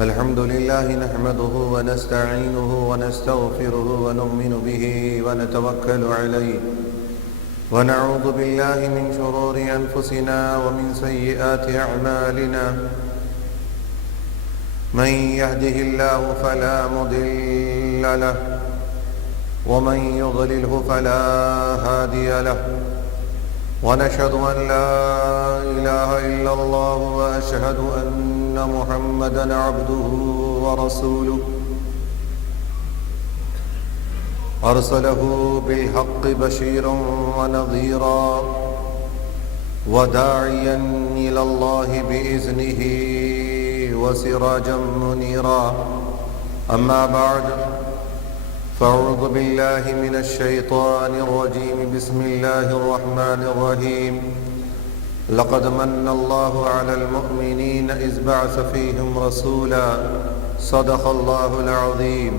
الحمد لله نحمده ونستعينه ونستغفره ونؤمن به ونتوكل عليه ونعوذ بالله من شرور أنفسنا ومن سيئات أعمالنا من يهده الله فلا مضل له ومن يضلله فلا هادي له ونشهد أن لا إله إلا الله وأشهد أن محمدًا عبده ورسوله أرسله بالحق بشيرا ونذيرا وداعيا إلى الله بإذنه وسراجا منيرا أما بعد فأعوذ بالله من الشيطان الرجيم بسم الله الرحمن الرحيم لقد من الله على المؤمنين إذ بعث فيهم رسولا صدق الله العظيم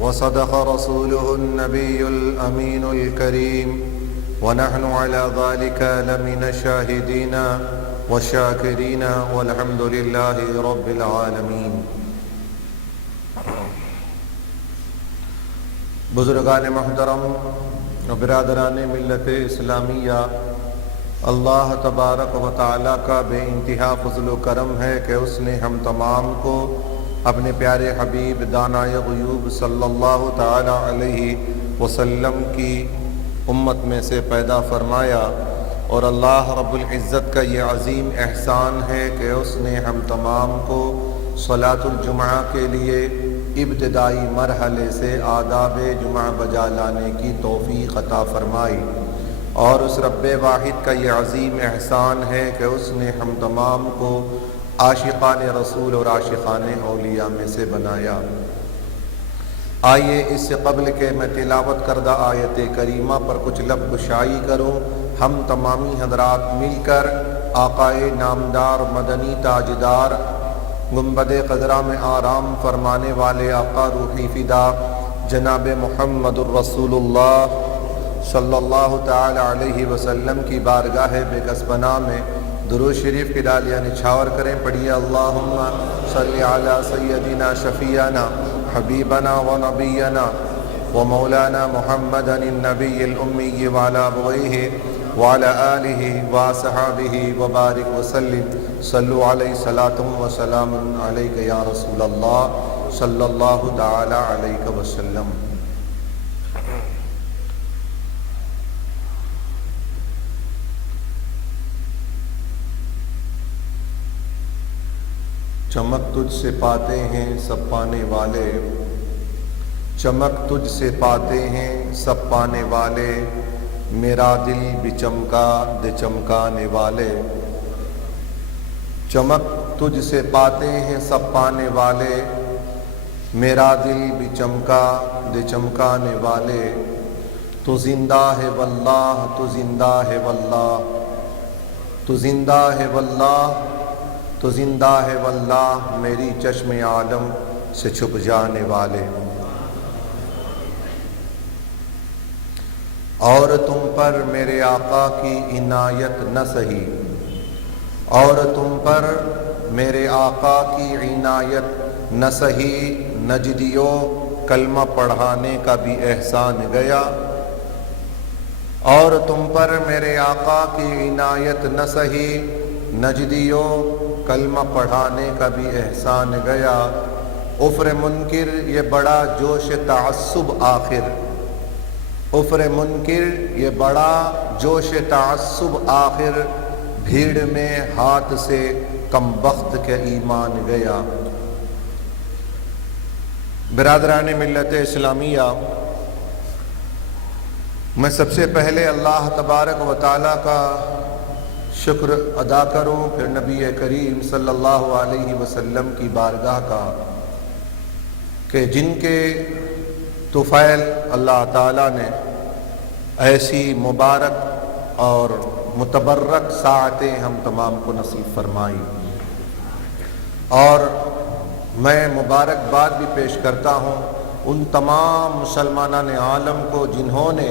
وصدق رسوله النبي الأمين الكريم ونحن على ذلك لمن الشاهدين والشاكرين والحمد لله رب العالمين. بزرگان محترم، برادران ملت اسلامیہ، اللہ تبارک و تعالیٰ کا بے انتہا فضل و کرم ہے کہ اس نے ہم تمام کو اپنے پیارے حبیب دانائے غیوب صلی اللہ تعالی علیہ وسلم کی امت میں سے پیدا فرمایا، اور اللہ رب العزت کا یہ عظیم احسان ہے کہ اس نے ہم تمام کو صلاۃ الجمعہ کے لیے ابتدائی مرحلے سے آداب جمعہ بجا لانے کی توفیق عطا فرمائی، اور اس رب واحد کا یہ عظیم احسان ہے کہ اس نے ہم تمام کو عاشقان رسول اور عاشقان اولیاء میں سے بنایا. آئیے اس سے قبل کہ میں تلاوت کردہ آیت کریمہ پر کچھ لب گشائی کروں، ہم تمامی حضرات مل کر آقائے نامدار مدنی تاجدار گنبد خضرا میں آرام فرمانے والے آقا روحی فدا جناب محمد الرسول اللہ صلی اللہ تعالی علیہ وسلم کی بارگاہ بے کسبنا میں درود شریف کی ڈالیاں نچھاور کریں. پڑھیے اللہم صلی علی سیدنا شفیعنا حبیبنا و نبینا و مولانا محمد النبی الامی وعلی ابویہ وعلی آلہ وصحابہ وبارک وسلم. صلو علیہ صلاۃ و سلام علیک یا رسول اللہ صلی اللہ تعالی علیہ وسلم. چمک تجھ سے پاتے ہیں سب پانے والے، چمک تجھ سے پاتے ہیں سب پانے والے، میرا دل بھی چمکا دے چمکانے والے. چمک تجھ سے پاتے ہیں سب پانے والے، میرا دل بھی چمکا دے چمکانے والے. تو زندہ ہے واللہ، تو زندہ ہے واللہ، تو زندہ ہے واللہ، تو زندہ ہے واللہ، میری چشم عالم سے چھپ جانے والے. اور تم پر میرے آقا کی عنایت نہ سہی، اور تم پر میرے آقا کی عنایت نہ سہی، نجدیوں کلمہ پڑھانے کا بھی احسان گیا. اور تم پر میرے آقا کی عنایت نہ سہی، نجدیوں کلمہ پڑھانے کا بھی احسان گیا. افر منکر یہ بڑا جوش تعصب آخر، افر منکر یہ بڑا جوش تعصب آخر، بھیڑ میں ہاتھ سے کم بخت کے ایمان گیا. برادران ملت اسلامیہ، میں سب سے پہلے اللہ تبارک و تعالیٰ کا شکر ادا کروں، پھر نبی کریم صلی اللہ علیہ وسلم کی بارگاہ کا کہ جن کے طفیل اللہ تعالیٰ نے ایسی مبارک اور متبرک ساعتیں ہم تمام کو نصیب فرمائی. اور میں مبارکباد بھی پیش کرتا ہوں ان تمام مسلمانان عالم کو جنہوں نے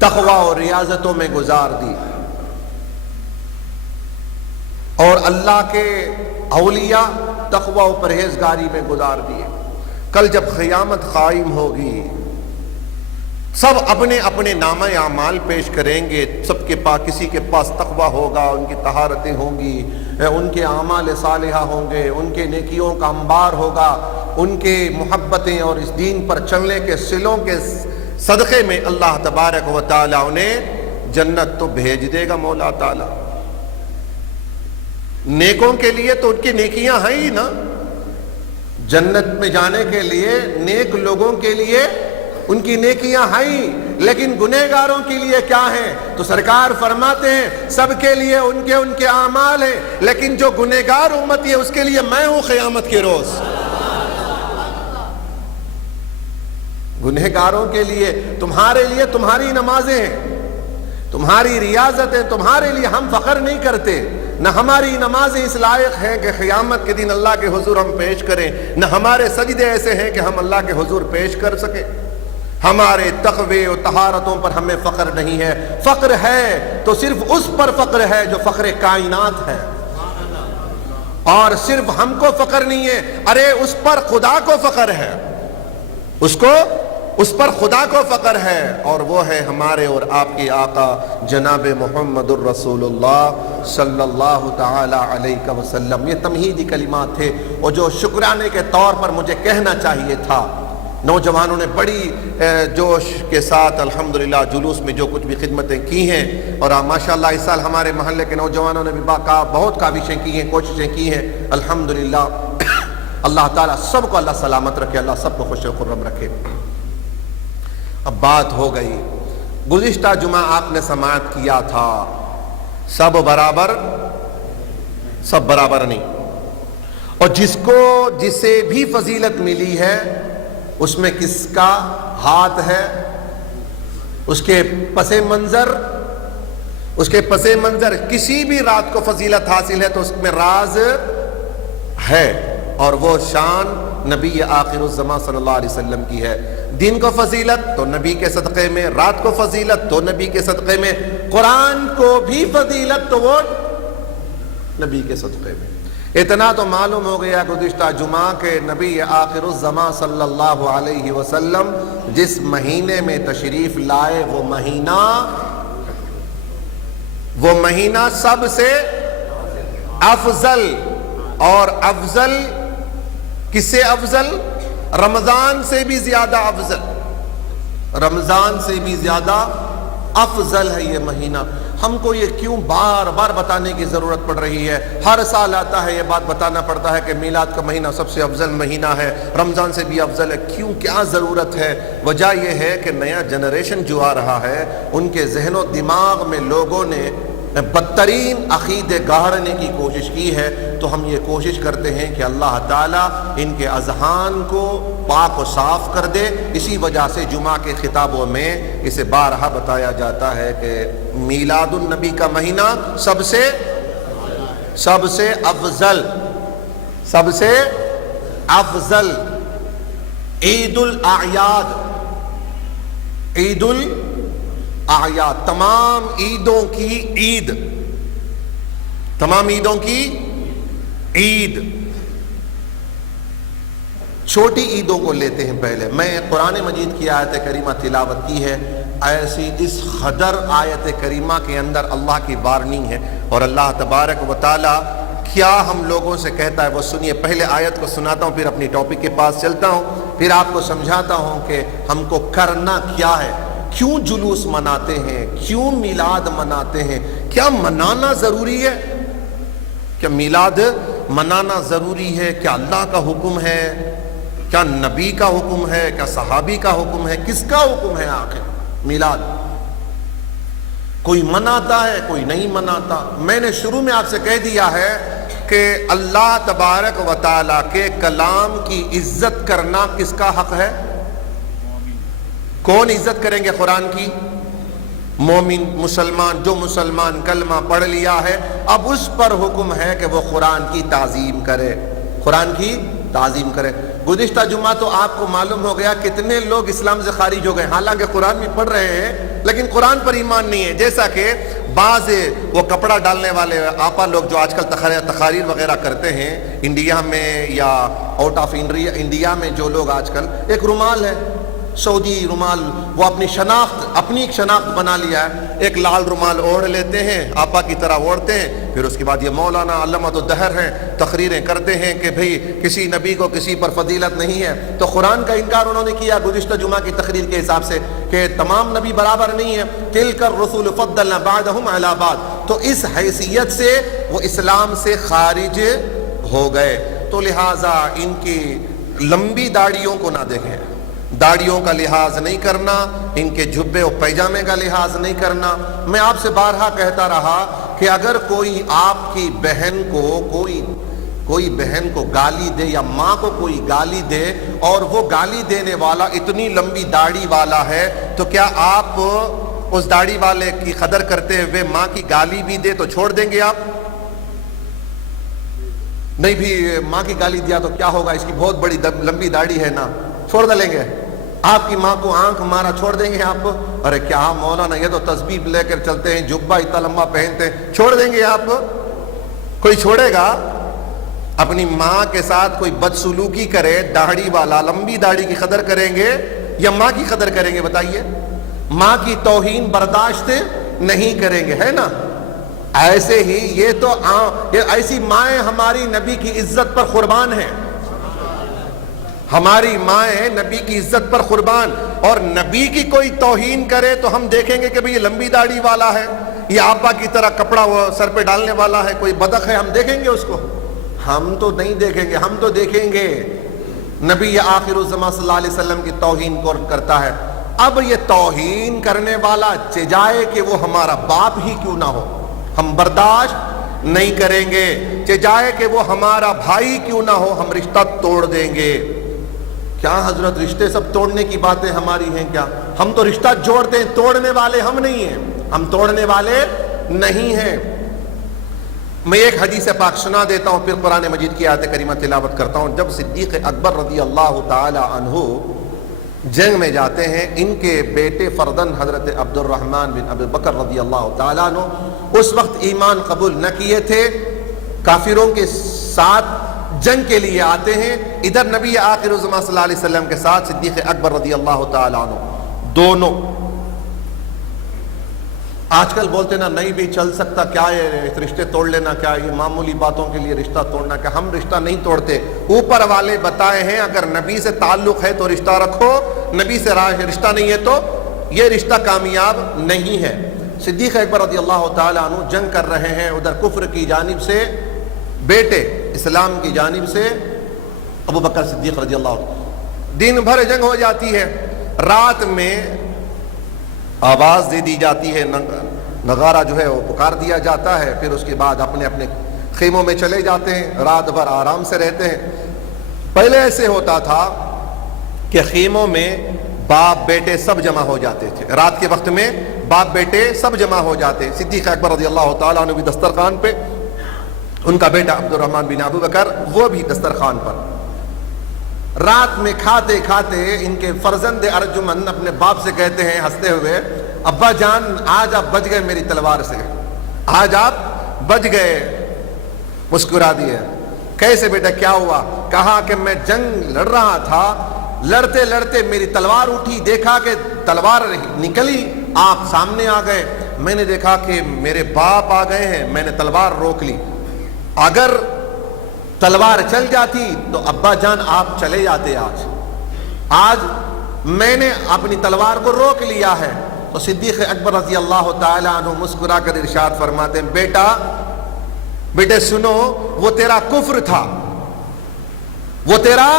تقوی اور ریاضتوں میں گزار دی، اور اللہ کے اولیاء تقوی و پرہیزگاری میں گزار دیے۔ کل جب قیامت قائم ہوگی، سب اپنے اپنے نامہ اعمال پیش کریں گے، سب کے پاس، کسی کے پاس تقوی ہوگا، ان کی طہارتیں ہوں گی، ان کے اعمال صالحہ ہوں گے، ان کے نیکیوں کا انبار ہوگا، ان کے محبتیں اور اس دین پر چلنے کے صلوں کے صدقے میں اللہ تبارک و تعالیٰ انہیں جنت تو بھیج دے گا مولا تعالیٰ۔ نیکوں کے لیے تو ان کی نیکیاں ہیں ہی نا، جنت میں جانے کے لیے نیک لوگوں کے لیے ان کی نیکیاں ہیں، لیکن گنہگاروں کے لیے کیا ہیں؟ تو سرکار فرماتے ہیں سب کے لیے ان کے اعمال ہیں، لیکن جو گنہگار امتی ہے اس کے لیے میں ہوں قیامت کے روز۔ گنہگاروں کے لیے، تمہارے لیے تمہاری نمازیں ہیں، تمہاری ریاضتیں، تمہارے لیے ہم فخر نہیں کرتے، نہ ہماری نمازیں اس لائق ہیں کہ قیامت کے دن اللہ کے حضور ہم پیش کریں، نہ ہمارے سجدے ایسے ہیں کہ ہم اللہ کے حضور پیش کر سکیں۔ ہمارے تقوی و طہارتوں پر ہمیں فخر نہیں ہے، فخر ہے تو صرف اس پر فخر ہے جو فخر کائنات ہے، اور صرف ہم کو فخر نہیں ہے، ارے اس پر خدا کو فخر ہے، اس پر خدا کو فخر ہے، اور وہ ہے ہمارے اور آپ کے آقا جناب محمد الرسول اللہ صلی اللہ تعالی علیہ وسلم۔ یہ تمہیدی کلمات تھے، اور جو شکرانے کے طور پر مجھے کہنا چاہیے تھا۔ نوجوانوں نے بڑی جوش کے ساتھ الحمدللہ جلوس میں جو کچھ بھی خدمتیں کی ہیں، اور ماشاءاللہ اس سال ہمارے محلے کے نوجوانوں نے بھی بہت کاوشیں کی ہیں، کوششیں کی ہیں الحمدللہ۔ اللہ تعالیٰ سب کو اللہ سلامت رکھے، اللہ سب کو خوش و خرم رکھے۔ اب بات ہو گئی، گزشتہ جمعہ آپ نے سماعت کیا تھا سب برابر نہیں، اور جسے بھی فضیلت ملی ہے اس میں کس کا ہاتھ ہے؟ اس کے پس منظر کسی بھی رات کو فضیلت حاصل ہے تو اس میں راز ہے، اور وہ شان نبی آخر الزمان صلی اللہ علیہ وسلم کی ہے۔ دن کو فضیلت تو نبی کے صدقے میں، رات کو فضیلت تو نبی کے صدقے میں، قرآن کو بھی فضیلت تو وہ نبی کے صدقے میں۔ اتنا تو معلوم ہو گیا گزشتہ جمعہ کے نبی آخر الزمان صلی اللہ علیہ وسلم جس مہینے میں تشریف لائے، وہ مہینہ سب سے افضل، اور افضل کس سے افضل؟ رمضان سے بھی زیادہ افضل، رمضان سے بھی زیادہ افضل ہے یہ مہینہ۔ ہم کو یہ کیوں بار بار بتانے کی ضرورت پڑ رہی ہے؟ ہر سال آتا ہے یہ بات بتانا پڑتا ہے کہ میلاد کا مہینہ سب سے افضل مہینہ ہے، رمضان سے بھی افضل ہے، کیوں؟ کیا ضرورت ہے؟ وجہ یہ ہے کہ نیا جنریشن جو آ رہا ہے ان کے ذہن و دماغ میں لوگوں نے بدترین عقیدے گاڑنے کی کوشش کی ہے، تو ہم یہ کوشش کرتے ہیں کہ اللہ تعالیٰ ان کے اذہان کو پاک و صاف کر دے۔ اسی وجہ سے جمعہ کے خطابوں میں اسے بارہا بتایا جاتا ہے کہ میلاد النبی کا مہینہ سب سے افضل، عید الاعیاد، تمام عیدوں کی عید، چھوٹی عیدوں کو لیتے ہیں پہلے۔ میں قرآن مجید کی آیت کریمہ تلاوت کی ہے، ایسی اس قدر آیت کریمہ کے اندر اللہ کی وارننگ ہے، اور اللہ تبارک و تعالی کیا ہم لوگوں سے کہتا ہے وہ سنیے۔ پہلے آیت کو سناتا ہوں، پھر اپنی ٹاپک کے پاس چلتا ہوں، پھر آپ کو سمجھاتا ہوں کہ ہم کو کرنا کیا ہے، کیوں جلوس مناتے ہیں، کیوں میلاد مناتے ہیں، کیا منانا ضروری ہے؟ کیا میلاد منانا ضروری ہے؟ کیا اللہ کا حکم ہے؟ کیا نبی کا حکم ہے؟ کیا صحابی کا حکم ہے؟ کس کا حکم ہے آخر میلاد؟ کوئی مناتا ہے، کوئی نہیں مناتا۔ میں نے شروع میں آپ سے کہہ دیا ہے کہ اللہ تبارک و تعالیٰ کے کلام کی عزت کرنا کس کا حق ہے؟ کون عزت کریں گے قرآن کی؟ مومن، مسلمان۔ جو مسلمان کلمہ پڑھ لیا ہے اب اس پر حکم ہے کہ وہ قرآن کی تعظیم کرے، قرآن کی تعظیم کرے۔ گزشتہ جمعہ تو آپ کو معلوم ہو گیا کتنے لوگ اسلام سے خارج ہو گئے، حالانکہ قرآن بھی پڑھ رہے ہیں لیکن قرآن پر ایمان نہیں ہے. جیسا کہ بعض وہ کپڑا ڈالنے والے آپا لوگ جو آج کل تقاریر وغیرہ کرتے ہیں انڈیا میں یا آؤٹ آف انڈیا میں، جو لوگ آج کل ایک رومال ہے سعودی رومال، وہ اپنی ایک شناخت بنا لیا ہے، ایک لال رومال اوڑھ لیتے ہیں آپا کی طرح اوڑھتے ہیں. پھر اس کے بعد یہ مولانا علامت الدہر ہیں، تقریریں کرتے ہیں کہ بھئی کسی نبی کو کسی پر فضیلت نہیں ہے. تو قرآن کا انکار انہوں نے کیا گزشتہ جمعہ کی تقریر کے حساب سے کہ تمام نبی برابر نہیں ہیں. تلک الرسول فضلنا بعضهم علی بعض. تو اس حیثیت سے وہ اسلام سے خارج ہو گئے. تو لہٰذا ان کی لمبی داڑھیوں کو نہ دیکھیں، داڑھیوں کا لحاظ نہیں کرنا، ان کے جھبے و پیجامے کا لحاظ نہیں کرنا. میں آپ سے بارہا کہتا رہا کہ اگر کوئی آپ کی بہن کو کوئی بہن کو گالی دے یا ماں کو کوئی گالی دے اور وہ گالی دینے والا اتنی لمبی داڑھی والا ہے، تو کیا آپ اس داڑھی والے کی قدر کرتے ہوئے ماں کی گالی بھی دے تو چھوڑ دیں گے آپ؟ نہیں بھی ماں کی گالی دیا تو کیا ہوگا، اس کی بہت بڑی لمبی داڑھی ہے نا، چھوڑ دیں گے؟ آپ کی ماں کو آنکھ مارا چھوڑ دیں گے آپ؟ ارے کیا مولانا یہ تو تسبیح لے کر چلتے ہیں، جبہ اتنا لمبا پہنتے ہیں، چھوڑ دیں گے آپ؟ کوئی چھوڑے گا؟ اپنی ماں کے ساتھ کوئی بدسلوکی کرے داڑھی والا، لمبی داڑھی کی قدر کریں گے یا ماں کی قدر کریں گے؟ بتائیے. ماں کی توہین برداشت نہیں کریں گے، ہے نا؟ ایسے ہی یہ ایسی مائیں ہماری نبی کی عزت پر قربان ہیں، ہماری مائیں نبی کی عزت پر قربان. اور نبی کی کوئی توہین کرے تو ہم دیکھیں گے کہ بھئی یہ لمبی داڑھی والا ہے، یہ آپا کی طرح کپڑا وہ سر پہ ڈالنے والا ہے، کوئی بدخ ہے، ہم دیکھیں گے اس کو؟ ہم تو نہیں دیکھیں گے. ہم تو دیکھیں گے نبی آخر الزمان صلی اللہ علیہ وسلم کی توہین کرتا ہے. اب یہ توہین کرنے والا چاہے کہ وہ ہمارا باپ ہی کیوں نہ ہو، ہم برداشت نہیں کریں گے. چاہے کہ وہ ہمارا بھائی کیوں نہ ہو، ہم رشتہ توڑ دیں گے. کیا حضرت رشتے سب توڑنے کی باتیں ہماری ہیں کیا؟ ہم تو رشتہ جوڑتے ہیں، توڑنے والے ہم نہیں ہیں، ہم توڑنے والے نہیں ہیں. میں ایک حدیث پاک سنا دیتا ہوں، پھر قرآن مجید کی آیت کریمہ تلاوت کرتا ہوں. جب صدیق اکبر رضی اللہ تعالی عنہ جنگ میں جاتے ہیں، ان کے بیٹے فردن حضرت عبد الرحمن بن ابی بکر رضی اللہ تعالیٰ عنہ اس وقت ایمان قبول نہ کیے تھے، کافروں کے ساتھ جنگ کے لیے آتے ہیں. ادھر نبی آخر الزمان صلی اللہ علیہ وسلم کے ساتھ صدیق اکبر رضی اللہ تعالیٰ عنہ دونوں. آج کل بولتے نا نہیں بھی چل سکتا، کیا یہ رشتے توڑ لینا، کیا یہ معمولی باتوں کے لیے رشتہ توڑنا؟ کیا ہم رشتہ نہیں توڑتے. اوپر والے بتائے ہیں اگر نبی سے تعلق ہے تو رشتہ رکھو، نبی سے رشتہ نہیں ہے تو یہ رشتہ کامیاب نہیں ہے. صدیق اکبر رضی اللہ تعالیٰ عنہ جنگ کر رہے ہیں، ادھر کفر کی جانب سے بیٹے، اسلام کی جانب سے ابو بکر صدیق رضی اللہ عنہ. دن بھر جنگ ہو جاتی ہے، رات میں آواز دے دی جاتی ہے، نغارہ جو ہے وہ پکار دیا جاتا ہے. پھر اس کے بعد اپنے اپنے خیموں میں چلے جاتے ہیں، رات بھر آرام سے رہتے ہیں. پہلے ایسے ہوتا تھا کہ خیموں میں باپ بیٹے سب جمع ہو جاتے تھے، رات کے وقت میں باپ بیٹے سب جمع ہو جاتے. صدیق اکبر رضی اللہ تعالیٰ عنہ بھی دسترخوان پہ، ان کا بیٹا عبد الرحمن بن ابو بکر وہ بھی دسترخوان پر. رات میں کھاتے کھاتے ان کے فرزند ارجمند اپنے باپ سے کہتے ہیں ہنستے ہوئے، ابا جان آج آپ بچ گئے میری تلوار سے، آج آپ بچ گئے. مسکرا دیے. کیسے بیٹا، کیا ہوا؟ کہا کہ میں جنگ لڑ رہا تھا، لڑتے لڑتے میری تلوار اٹھی، دیکھا کہ تلوار نکلی، آپ سامنے آ گئے. میں نے دیکھا کہ میرے باپ آ گئے ہیں، میں نے تلوار روک لی. اگر تلوار چل جاتی تو ابا جان آپ چلے جاتے. آج میں نے اپنی تلوار کو روک لیا ہے. تو صدیق اکبر رضی اللہ تعالی عنہ مسکرا کر ارشاد فرماتے ہیں، بیٹے سنو، وہ تیرا کفر تھا، وہ تیرا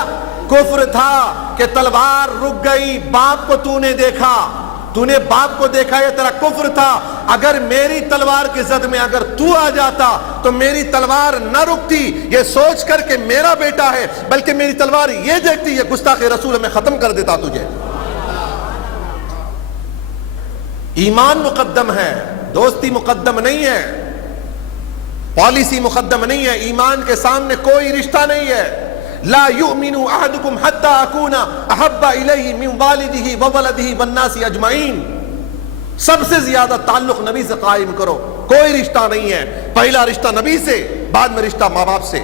کفر تھا کہ تلوار رک گئی، باپ کو تو نے دیکھا، تو نے باپ کو دیکھا، یہ تیرا کفر تھا. اگر میری تلوار کی زد میں اگر تو آ جاتا تو میری تلوار نہ رکتی، یہ سوچ کر کہ میرا بیٹا ہے، بلکہ میری تلوار یہ دیکھتی یہ گستاخ رسول میں ختم کر دیتا تجھے. ایمان مقدم ہے، دوستی مقدم نہیں ہے، پالیسی مقدم نہیں ہے. ایمان کے سامنے کوئی رشتہ نہیں ہے. لا يؤمن احدكم حتى اكون احب اليه من والده وولده والناس اجمعين. سب سے زیادہ تعلق نبی سے قائم کرو. کوئی رشتہ نہیں ہے، پہلا رشتہ نبی سے، بعد میں رشتہ ماں باپ سے.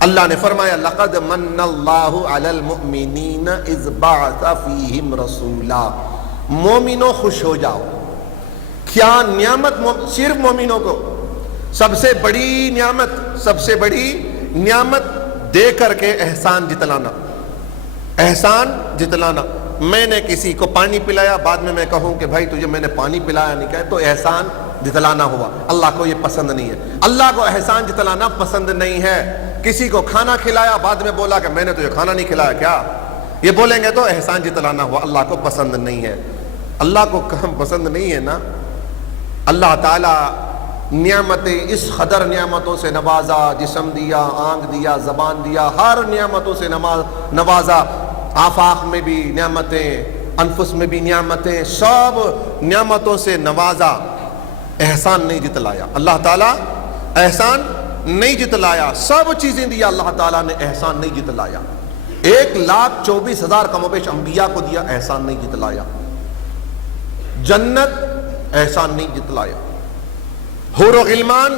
اللہ نے فرمایا لقد من اللہ علی المؤمنین اذ بعث فیہم رسولا. مومنوں خوش ہو جاؤ. کیا نعمت صرف مومنوں کو؟ سب سے بڑی نعمت دے کر کے احسان جتلانا. احسان جتلانا. میں نے کسی کو پانی پلایا، بعد میں میں کہوں کہ بھائی تجھے میں نے پانی پلایا نہیں کہا، تو احسان جتلانا ہوا. اللہ کو یہ پسند نہیں ہے. اللہ کو احسان جتلانا پسند نہیں ہے. کسی کو کھانا کھلایا، بعد میں بولا کہ میں نے تجھے کھانا نہیں کھلایا کیا، یہ بولیں گے تو احسان جتلانا ہوا. اللہ کو پسند نہیں ہے. اللہ کو کم پسند نہیں ہے نا. اللہ تعالیٰ نعمتیں اس قدر نعمتوں سے نوازا، جسم دیا، آنکھ دیا، زبان دیا، ہر نعمتوں سے نوازا. آفاق میں بھی نعمتیں، انفس میں بھی نعمتیں، سب نعمتوں سے نوازا. احسان نہیں جتلایا. اللہ تعالیٰ احسان نہیں جتلایا. سب چیزیں دیا اللہ تعالیٰ نے، احسان نہیں جتلایا. 1,24,000 کم و بیش انبیاء کو دیا، احسان نہیں جتلایا. جنت، احسان نہیں جتلایا. حور و غلمان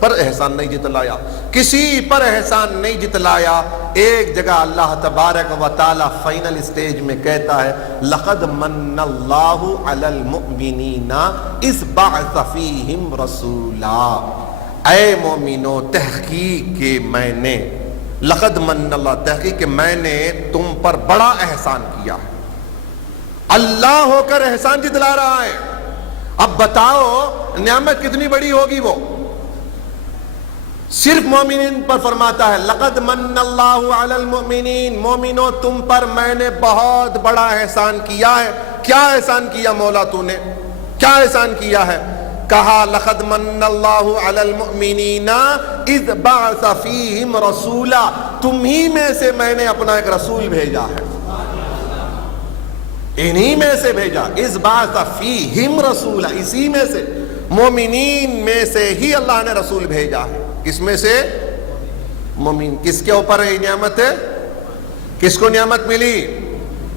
پر احسان نہیں جتلایا. کسی پر احسان نہیں جتلایا. ایک جگہ اللہ تبارک و تعالی فائنل اسٹیج میں کہتا ہے لقد من اللہ علی المؤمنین اذ بعث فیہم رسولا. اے مومنو، تحقیق کہ میں نے، لقد من اللہ، تحقیق کہ میں نے تم پر بڑا احسان کیا ہے. اللہ ہو کر احسان جتلا رہا ہے. اب بتاؤ نعمت کتنی بڑی ہوگی. وہ صرف مومنین پر فرماتا ہے لقد من اللہ علی المؤمنین. مومنو تم پر میں نے بہت بڑا احسان کیا ہے. کیا احسان کیا مولا تو نے؟ کیا احسان کیا ہے؟ کہا لقد من اللہ علی المؤمنین اذ بعث فیہم رسولا. تمہی میں سے میں نے اپنا ایک رسول بھیجا ہے. انہی میں سے بھیجا. اذ بعث فیہم رسولا، اسی میں سے، مومنین میں سے ہی اللہ نے رسول بھیجا ہے. کس میں سے؟ مومن. کس کے اوپر ہے نعمت ہے؟ کس کو نعمت ملی؟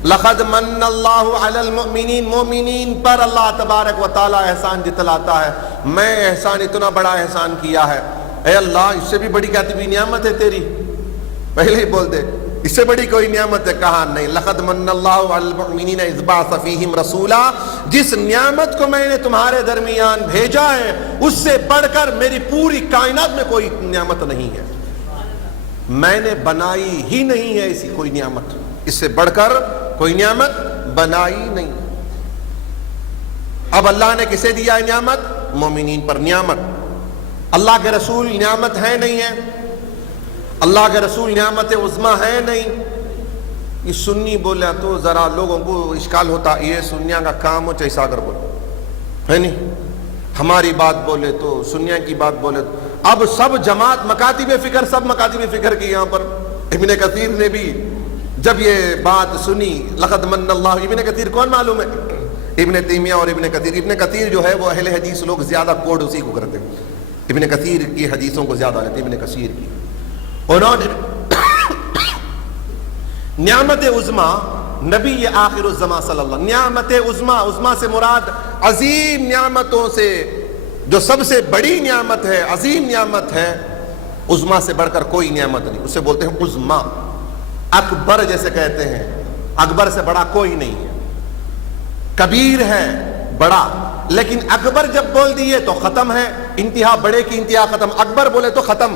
لقد من اللہ علی المؤمنین. مومنین پر اللہ تبارک و تعالی احسان جتلاتا ہے. میں احسان، اتنا بڑا احسان کیا ہے. اے اللہ، اس سے بھی بڑی کیا بھی نعمت ہے تیری؟ پہلے ہی بول دے، اس سے بڑی کوئی نعمت ہے؟ کہا نہیں. لقد من اللہ علی المؤمنین اذ بعث فیہم رسولا. جس نعمت کو میں نے تمہارے درمیان بھیجا ہے اس سے بڑھ کر میری پوری کائنات میں کوئی نعمت نہیں ہے. میں نے بنائی ہی نہیں ہے ایسی کوئی نعمت، اس سے بڑھ کر کوئی نعمت بنائی نہیں. اب اللہ نے کسے دیا ہے نعمت؟ مومنین پر نعمت. اللہ کے رسول نعمت ہے نہیں ہے؟ اللہ کے رسول نعمت عظمی ہے نہیں؟ یہ سنی بولا تو ذرا لوگوں کو اشکال ہوتا، یہ سنیا کا کام ہو چاہے ساگر بولے ہے نہیں. ہماری بات بولے تو سنیا کی بات بولے تو اب سب جماعت مکاتب فکر، سب مکاتب فکر کی یہاں پر. ابن کثیر نے بھی جب یہ بات سنی لقد من اللہ، ابن کثیر کون معلوم ہے؟ ابن تیمیہ اور ابن کثیر. ابن کثیر جو ہے وہ اہل حدیث لوگ زیادہ کوڈ اسی کو کرتے ہیں. ابن کثیر کی حدیثوں کو زیادہ لیتے. ابن کثیر کی انہوں نے نعمت عظمی، نبی آخر الزمان صلی اللہ، نعمت عظمی، عظمی سے مراد عظیم نعمتوں سے جو سب سے بڑی نعمت ہے، عظیم نعمت ہے. عظمی سے بڑھ کر کوئی نعمت نہیں، اسے بولتے ہیں عظمی. اکبر جیسے کہتے ہیں، اکبر سے بڑا کوئی نہیں ہے. کبیر ہے بڑا، لیکن اکبر جب بول دیے تو ختم ہے، انتہا، بڑے کی انتہا ختم. اکبر بولے تو ختم،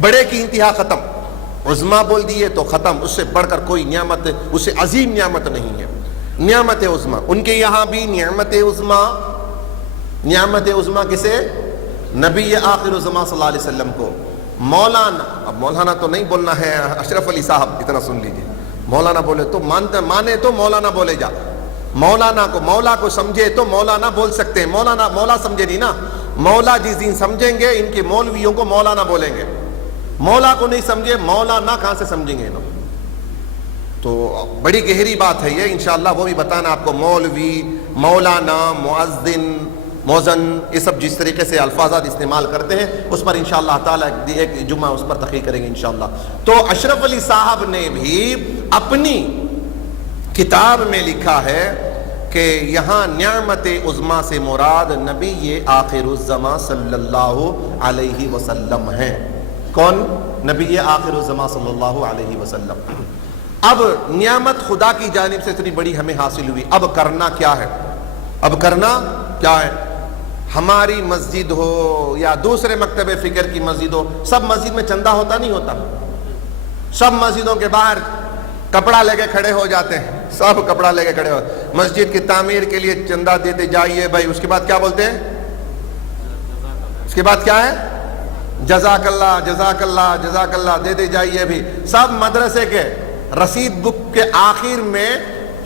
بڑے کی انتہا ختم. عظمی بول دیے تو ختم، اس سے بڑھ کر کوئی نعمت، اس سے عظیم نعمت نہیں ہے. نعمت عظمی ان کے یہاں بھی نعمت عظمی. نعمت عظمی کسے؟ نبی آخر الزمان صلی اللہ علیہ وسلم کو. مولانا، اب مولانا تو نہیں بولنا ہے، اشرف علی صاحب اتنا سن لیجیے. مولانا بولے تو مانے تو مولانا بولے جا. مولانا کو، مولا کو سمجھے تو مولانا بول سکتے ہیں. مولانا، مولا سمجھے نہیں نا. مولا جس دن سمجھیں گے ان کے مولویوں کو مولانا بولیں گے. مولا کو نہیں سمجھے، مولانا کہاں سے سمجھیں گے نا؟ تو بڑی گہری بات ہے یہ، انشاءاللہ وہ بھی بتانا آپ کو. مولوی، مولانا، مؤذن، موزن، یہ سب جس طریقے سے الفاظات استعمال کرتے ہیں اس پر انشاءاللہ تعالیٰ ایک جمعہ اس پر تحقیق کریں گے انشاءاللہ. تو اشرف علی صاحب نے بھی اپنی کتاب میں لکھا ہے کہ یہاں نعمت عظمیٰ سے مراد نبی آخر الزماں صلی اللہ علیہ وسلم ہیں۔ کون؟ نبی آخر الزماں صلی اللہ علیہ وسلم۔ اب نعمت خدا کی جانب سے اتنی بڑی ہمیں حاصل ہوئی، اب کرنا کیا ہے؟ اب کرنا کیا ہے؟ ہماری مسجد ہو یا دوسرے مکتب فکر کی مسجد ہو، سب مسجد میں چندہ ہوتا نہیں ہوتا؟ سب مسجدوں کے باہر کپڑا لے کے کھڑے ہو جاتے ہیں، سب کپڑا لے کے کھڑے ہو، مسجد کی تعمیر کے لیے چندہ دیتے جائیے بھائی، اس کے بعد کیا بولتے ہیں؟ اس کے بعد کیا ہے؟ جزاک اللہ جزاک اللہ جزاک اللہ دیتے جائیے بھی۔ سب مدرسے کے رسید بک کے آخر میں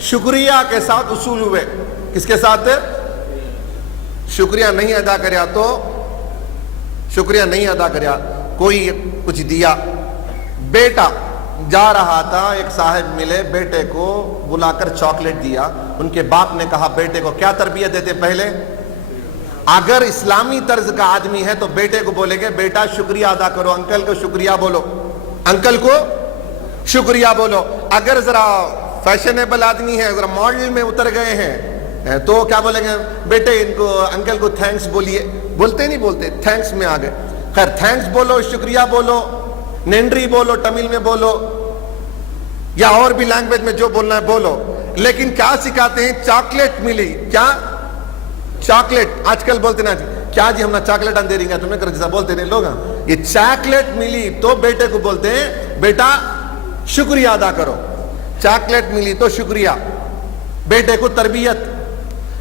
شکریہ کے ساتھ اصول ہوئے، کس کے ساتھ؟ شکریہ نہیں ادا کریا تو شکریہ نہیں ادا کریا، کوئی کچھ دیا، بیٹا جا رہا تھا، ایک صاحب ملے، بیٹے کو بلا کر چاکلیٹ دیا، ان کے باپ نے کہا بیٹے کو کیا تربیت دیتے پہلے؟ اگر اسلامی طرز کا آدمی ہے تو بیٹے کو بولے گے بیٹا شکریہ ادا کرو، انکل کو شکریہ بولو، انکل کو شکریہ بولو۔ اگر ذرا فیشنیبل آدمی ہے، ذرا ماڈل میں اتر گئے ہیں تو کیا بولیں گے؟ بیٹے ان کو انکل کو تھینکس بولیے، بولتے نہیں بولتے، تھینکس میں آ گئے۔ خیر تھینکس بولو، شکریہ بولو، نینڈری بولو، تمل میں بولو یا اور بھی لینگویج میں جو بولنا ہے بولو، لیکن کیا سکھاتے ہیں؟ چاکلیٹ ملی، کیا چاکلیٹ؟ آج کل بولتے نا کیا جی ہم نا چاکلیٹ دے رہیں گے تمہیں کر جیسا بولتے نہیں لوگ، یہ چاکلیٹ ملی تو بیٹے کو بولتے ہیں بیٹا شکریہ ادا کرو، چاکلیٹ ملی تو شکریہ، بیٹے کو تربیت۔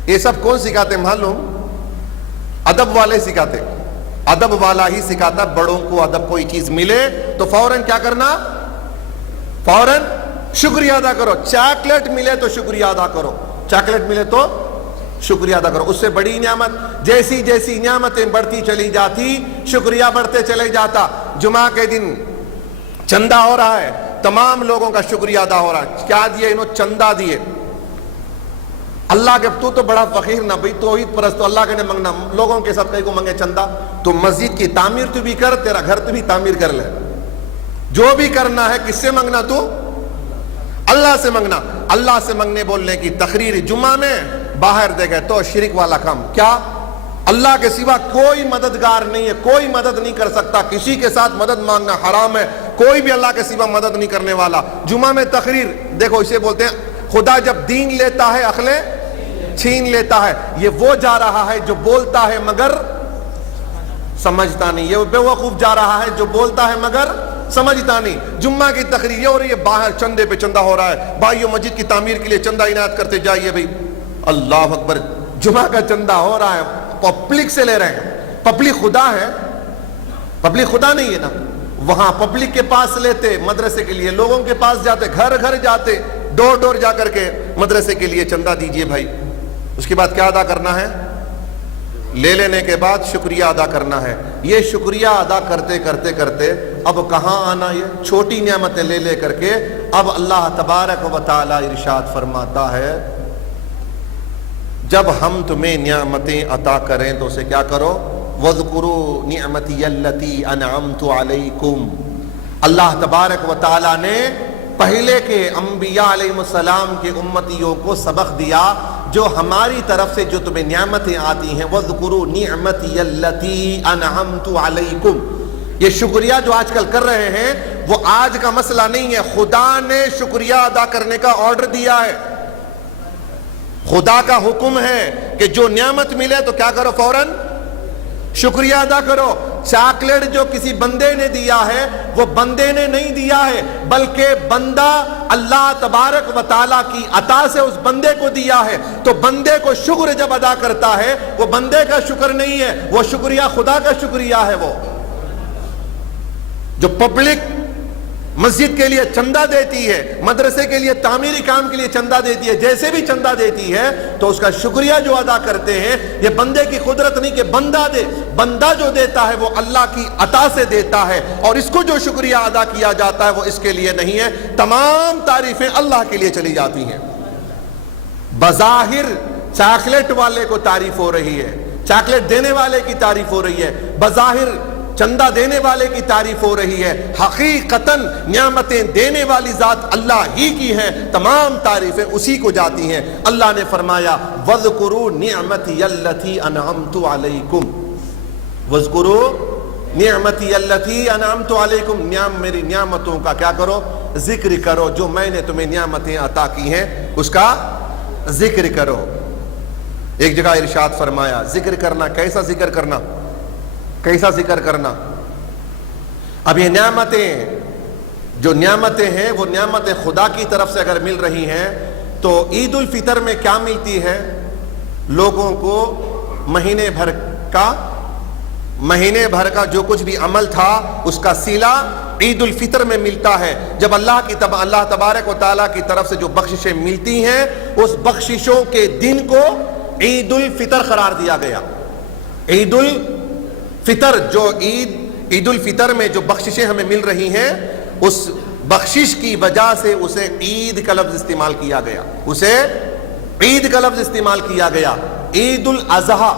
یہ سب کون سکھاتے معلوم؟ ادب والے سکھاتے، ادب والا ہی سکھاتا۔ بڑوں کو ادب کوئی چیز ملے تو فوراً کیا کرنا؟ فوراً شکریہ ادا کرو۔ چاکلیٹ ملے تو شکریہ ادا کرو، چاکلیٹ ملے تو شکریہ ادا کرو۔ اس سے بڑی نعمت، جیسی جیسی نعمتیں بڑھتی چلی جاتی شکریہ بڑھتے چلے جاتا۔ جمعہ کے دن چندہ ہو رہا ہے، تمام لوگوں کا شکریہ ادا ہو رہا ہے۔ کیا دیے؟ انہوں چندہ دیے۔ اللہ کے تو بڑا فقیر نہ بھئی، توحید پرست، تو اللہ کے نے منگنا، لوگوں کے ساتھ کئی کو منگے چندہ؟ تو مسجد کی تعمیر تو بھی کر، تیرا گھر تو بھی تعمیر کر لے، جو بھی کرنا ہے کس سے منگنا؟ تو اللہ سے منگنا۔ اللہ سے منگنے بولنے کی تقریر جمعہ میں باہر دے گئے تو شرک والا کام۔ کیا؟ اللہ کے سوا کوئی مددگار نہیں ہے، کوئی مدد نہیں کر سکتا، کسی کے ساتھ مدد مانگنا حرام ہے، کوئی بھی اللہ کے سوا مدد نہیں کرنے والا۔ جمعہ میں تقریر دیکھو، اسے بولتے ہیں خدا جب دین لیتا ہے عقلیں چھین لیتا ہے۔ یہ وہ جا رہا ہے جو بولتا ہے مگر سمجھتا نہیں، یہ بے وقوف جا رہا ہے جو بولتا ہے مگر سمجھتا نہیں۔ جمعہ کی تقریر یہ ہو رہی ہے، باہر چندے پہ چندہ ہو رہا ہے، بھائیو مسجد کی تعمیر کے لیے چندہ عنایت کرتے جائیے بھائی۔ اللہ اکبر، جمعہ کا چندہ ہو رہا ہے، پبلک سے لے رہے ہیں۔ پبلک خدا ہے؟ پبلک خدا نہیں ہے نا۔ وہاں پبلک کے پاس لیتے، مدرسے کے لیے لوگوں کے پاس جاتے، گھر گھر جاتے، ڈور ڈور جا کر کے مدرسے کے لیے چندہ دیجئے بھائی۔ اس کے بعد کیا ادا کرنا ہے؟ لے لینے کے بعد شکریہ ادا کرنا ہے۔ یہ شکریہ ادا کرتے کرتے کرتے اب کہاں آنا؟ یہ چھوٹی نعمتیں لے لے کر کے اب اللہ تبارک و تعالی ارشاد فرماتا ہے جب ہم تمہیں نعمتیں عطا کریں تو اسے کیا کرو؟ وَاذْكُرُوا نِعْمَتِيَ الَّتِي أَنْعَمْتُ عَلَيْكُمْ۔ اللہ تبارک و تعالی نے پہلے کے انبیاء علیہ السلام کے امتیوں کو سبق دیا، جو ہماری طرف سے جو تمہیں نعمتیں آتی ہیں، وَاذْكُرُوا نِعْمَتِيَ الَّتِي أَنْعَمْتُ عَلَيْكُمْ۔ یہ شکریہ جو آج کل کر رہے ہیں وہ آج کا مسئلہ نہیں ہے، خدا نے شکریہ ادا کرنے کا آرڈر دیا ہے، خدا کا حکم ہے کہ جو نعمت ملے تو کیا کرو؟ فوراً شکریہ ادا کرو۔ چاکلیٹ جو کسی بندے نے دیا ہے وہ بندے نے نہیں دیا ہے، بلکہ بندہ اللہ تبارک و تعالیٰ کی عطا سے اس بندے کو دیا ہے۔ تو بندے کو شکر جب ادا کرتا ہے وہ بندے کا شکر نہیں ہے، وہ شکریہ خدا کا شکریہ ہے۔ وہ جو پبلک مسجد کے لیے چندہ دیتی ہے، مدرسے کے لیے تعمیری کام کے لیے چندہ دیتی ہے، جیسے بھی چندہ دیتی ہے تو اس کا شکریہ جو ادا کرتے ہیں، یہ بندے کی قدرت نہیں کہ بندہ دے، بندہ جو دیتا ہے وہ اللہ کی عطا سے دیتا ہے، اور اس کو جو شکریہ ادا کیا جاتا ہے وہ اس کے لیے نہیں ہے۔ تمام تعریفیں اللہ کے لیے چلی جاتی ہیں۔ بظاہر چاکلیٹ والے کو تعریف ہو رہی ہے، چاکلیٹ دینے والے کی تعریف ہو رہی ہے، بظاہر چندہ دینے والے کی تعریف ہو رہی ہے، حقیقتاً نعمتیں دینے والی ذات اللہ ہی کی ہے، تمام تعریفیں اسی کو جاتی ہیں۔ اللہ نے فرمایا وَاذْكُرُوا نِعْمَتِيَ الَّتِي أَنْعَمْتُ عَلَيْكُمْ، وَاذْكُرُوا نِعْمَتِيَ الَّتِي أَنْعَمْتُ عَلَيْكُمْ، میری نعمتوں کا کیا کرو؟ ذکر کرو، جو میں نے تمہیں نعمتیں عطا کی ہیں اس کا ذکر کرو۔ ایک جگہ ارشاد فرمایا ذکر کرنا، کیسا ذکر کرنا؟ کیسا ذکر کرنا؟ اب یہ نعمتیں، جو نعمتیں ہیں وہ نعمتیں خدا کی طرف سے اگر مل رہی ہیں تو عید الفطر میں کیا ملتی ہے؟ لوگوں کو مہینے بھر کا جو کچھ بھی عمل تھا اس کا صلہ عید الفطر میں ملتا ہے۔ جب اللہ تبارک و تعالیٰ کی طرف سے جو بخششیں ملتی ہیں اس بخششوں کے دن کو عید الفطر قرار دیا گیا۔ عید الفطر، جو عید الفطر میں جو بخششیں ہمیں مل رہی ہیں اس بخشش کی وجہ سے اسے عید کا لفظ استعمال کیا گیا، اسے عید کا لفظ استعمال کیا گیا۔ عید الاضحیٰ،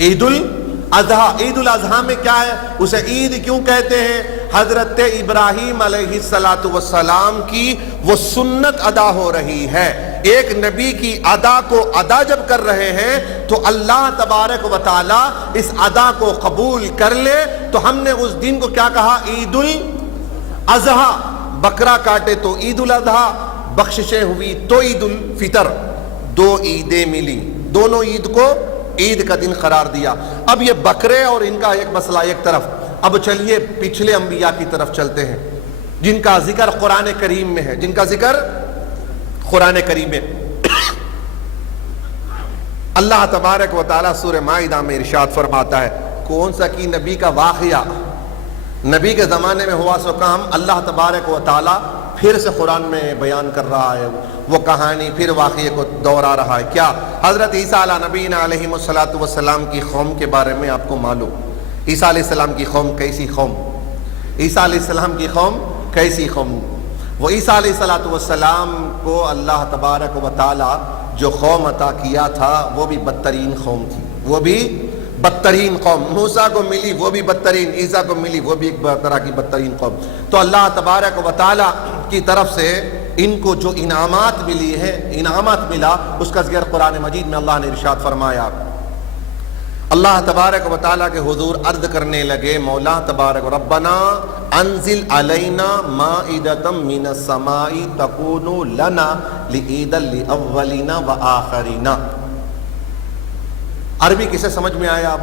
عید الاضحیٰ میں کیا ہے؟ اسے عید کیوں کہتے ہیں؟ حضرت ابراہیم علیہ السلام کی وہ سنت ادا ہو رہی ہے۔ ایک نبی کی ادا کو ادا جب کر رہے ہیں تو اللہ تبارک و تعالی اس ادا کو قبول کر لے، تو ہم نے اس دن کو کیا کہا؟ عید الاضحیٰ۔ بکرا کاٹے تو عید الاضحیٰ، بخششیں ہوئی تو عید الفطر، دو عیدیں ملی، دونوں عید کو عید کا دن قرار دیا۔ اب یہ بکرے اور ان کا ایک مسئلہ ایک طرف، اب چلیے پچھلے انبیاء کی طرف چلتے ہیں جن کا ذکر قرآن کریم میں ہے، جن کا ذکر قرآن کریم میں۔ اللہ تبارک و تعالیٰ سورہ مائدہ میں ارشاد فرماتا ہے، کون سا کی نبی کا واقعہ نبی کے زمانے میں ہوا سو کام اللہ تبارک و تعالیٰ پھر سے قرآن میں بیان کر رہا ہے، وہ کہانی پھر واقعے کو دہرا رہا ہے۔ کیا؟ حضرت عیسیٰ علیہ نبینا علیہ السلام کی قوم کے بارے میں آپ کو معلوم، عیسیٰ علیہ السلام کی قوم کیسی قوم؟ عیسیٰ علیہ السلام کی قوم کیسی قوم؟ وہ عیسیٰ علیہ السلام کو اللہ تبارک و تعالیٰ جو قوم عطا کیا تھا وہ بھی بدترین قوم تھی، وہ بھی بدترین قوم۔ موسیٰ کو ملی وہ بھی بدترین، عیسیٰ کو ملی وہ بھی ایک طرح کی بدترین قوم۔ تو اللہ تبارک و تعالیٰ کی طرف سے ان کو جو انعامات ملی ہے، انعامات ملا، اس کا ذکر قرآن مجید میں اللہ نے ارشاد فرمایا۔ اللہ تبارک و تعالیٰ کے حضور عرض کرنے لگے، مولا تبارک ربنا انزل علینا مائدۃ من السماء تکون لنا لعیدا لاولنا وآخرین۔ عربی کسے سمجھ میں آیا؟ آپ